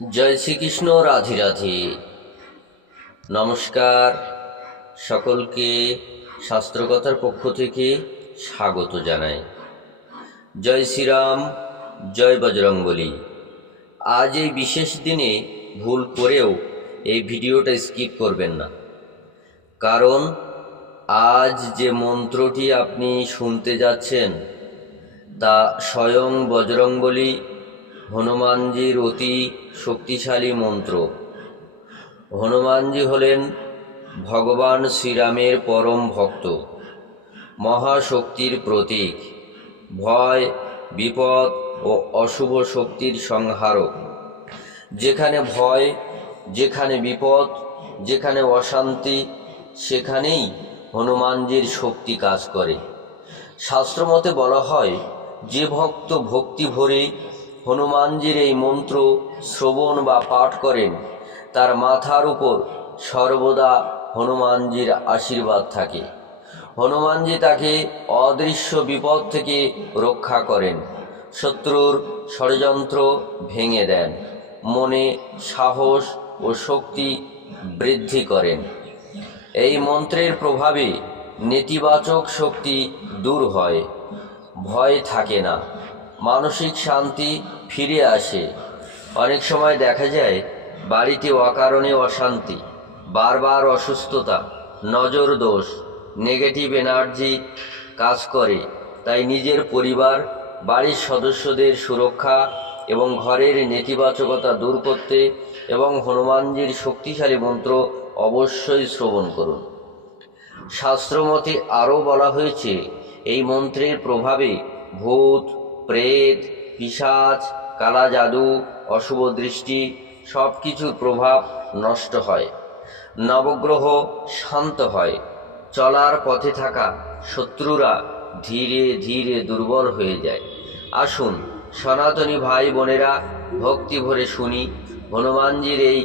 জয় শ্রীকৃষ্ণ। রাধে রাধে। নমস্কার সকলকে। শাস্ত্রকথার পক্ষ থেকে স্বাগত জানাই। জয় শ্রীরাম, জয় বজরংবলী। আজ এই বিশেষ দিনে ভুল করেও এই ভিডিওটা স্কিপ করবেন না, কারণ আজ যে মন্ত্রটি আপনি শুনতে যাচ্ছেন তা স্বয়ং বজরংবলী হনুমানজির অতি শক্তিশালী মন্ত্র। হনুমানজি হলেন ভগবান শ্রীরামের পরম ভক্ত, মহাশক্তির প্রতীক, ভয়, বিপদ ও অশুভ শক্তির সংহারক। যেখানে ভয়, যেখানে বিপদ, যেখানে অশান্তি, সেখানেই হনুমানজির শক্তি কাজ করে। শাস্ত্রমতে বলা হয়, যে ভক্ত ভক্তি ভরে হনুমানজির এই মন্ত্র শ্রবণ বা পাঠ করেন, তার মাথার উপর সর্বদা হনুমানজির আশীর্বাদ থাকে। হনুমানজি তাকে অদৃশ্য বিপদ থেকে রক্ষা করেন, শত্রুর ষড়যন্ত্র ভেঙে দেন, মনে সাহস ও শক্তি বৃদ্ধি করেন। এই মন্ত্রের প্রভাবে নেতিবাচক শক্তি দূর হয়, ভয় থাকে না, মানসিক শান্তি ফিরে আসে। অনেক সময় দেখা যায় বাড়িতে অকারণে অশান্তি, বারবার অসুস্থতা, নজর দোষ, নেগেটিভ এনার্জি কাজ করে। তাই নিজের পরিবার, বাড়ির সদস্যদের সুরক্ষা এবং ঘরের নেতিবাচকতা দূর করতে এবং হনুমানজির শক্তিশালী মন্ত্র অবশ্যই শ্রবণ করুন। শাস্ত্রমতে আরও বলা হয়েছে, এই মন্ত্রের প্রভাবে ভূত, প্রেত, পিশাচ, কালা জাদু, অশুভ দৃষ্টি সব কিছুর প্রভাব নষ্ট হয়, নবগ্রহ শান্ত হয়, চলার পথে থাকা শত্রুরা ধীরে ধীরে দুর্বল হয়ে যায়। আসুন সনাতনী ভাই বোনেরা, ভক্তি ভরে শুনি হনুমানজির এই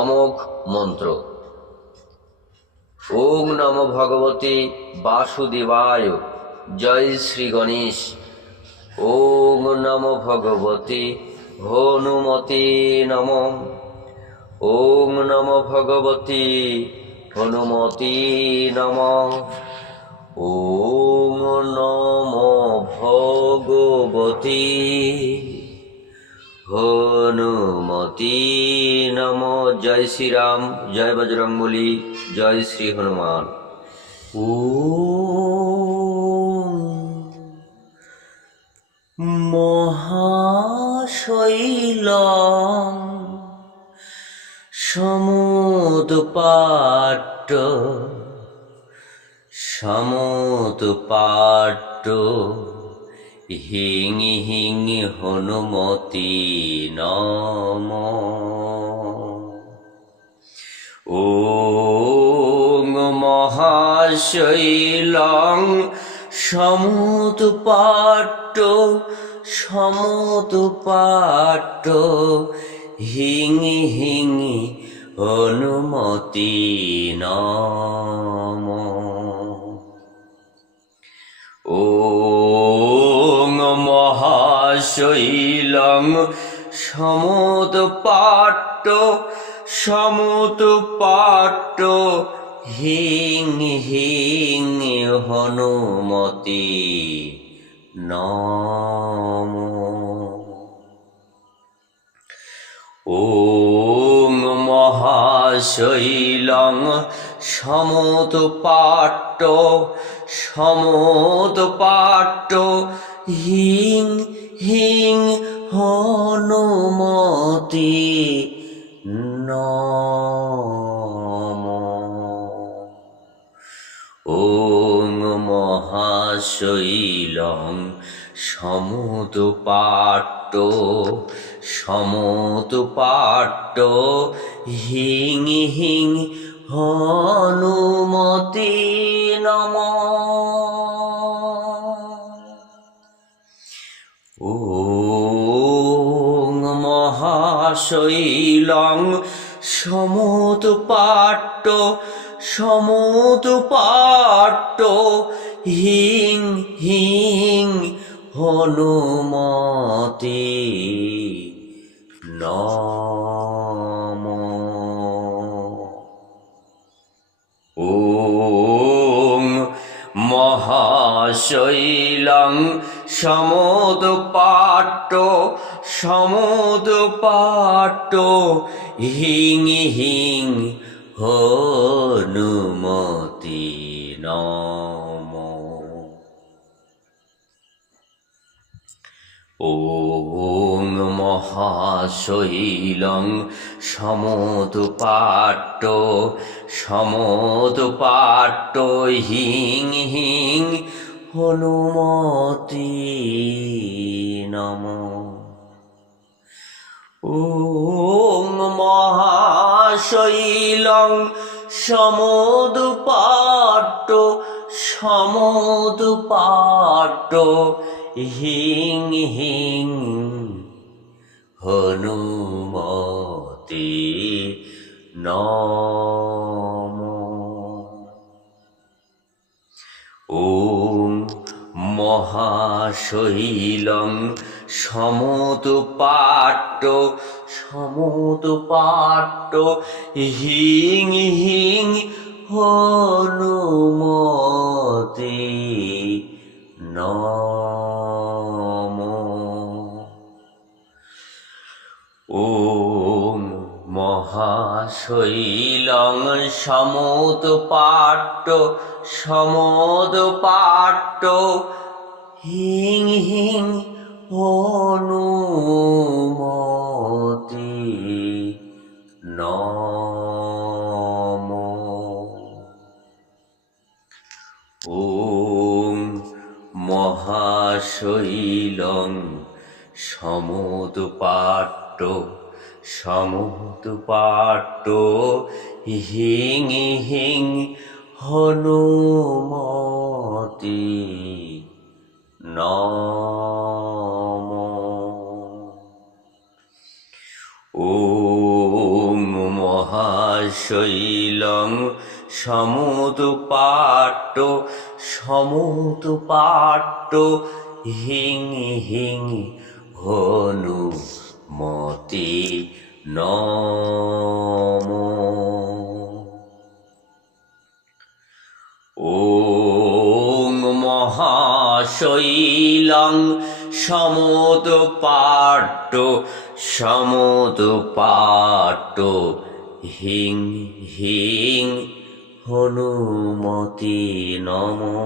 অমোঘ মন্ত্র। ওং নমো ভগবতে বাসুদেবায়। জয় শ্রী গণেশ। ওং নমো ভগবতে হনুমতে নমঃ। ওং নমো ভগবতে হনুমতে নমঃ। ওং নমো ভগবতে হনুমতে নমঃ। জয় শ্রীরাম, জয় বজরংবলী, জয় শ্রী হনুমান। মহাশৈলং সমুদপাট্ট সমুদপাট্ট হিং হিং হনুমতি নমঃ। ওং মহাশৈলং সমুদপাট্ট সমুদপাট্ট হিং হিং হনুমতি নমঃ। ওং মহাশৈলং সমুদপাট্ট সমুদপাট্ট হিং হিং হনুমতি নমঃ। ওং মহাশৈলং সমুদপাট্ট সমুদপাট্ট হিং হিং হনুমতি নমঃ। ওং মহাশৈলং সমুদপাট্ট সমুদপাট্ট হিং হিং হনুমতি নমঃ। ওং মহাশৈলং সমুদপাট্ট সমুদপাট্ট হিং হিং হনুমতি নমঃ। মহাশৈলং সমোদপাট্ট হিং হিং হনুমতি নমো। ওং মহাশৈলং সমোদপাট্ট হিং হিং হনুমতি নমো। ওং মহাশৈলং সমোদপাট্ট হিং হিং হনুমতি নমো। ওং মহাশৈলং সমোদপাট্ট হিং হিং হনুমতি নমো। ওং মহাশৈলং সমোদপাট্ট হিং হিং হনুমতি নমো। ওং মহাশৈলং সমোদপাট্ট হিং হিং হনুমতি নমো। ওং মহাশৈলং সমোদপাট্ট হিং হিং হনুমতি নমো। ওং মহাশৈলং সমোদপাট্ট হিং হিং হনুমতি নমো।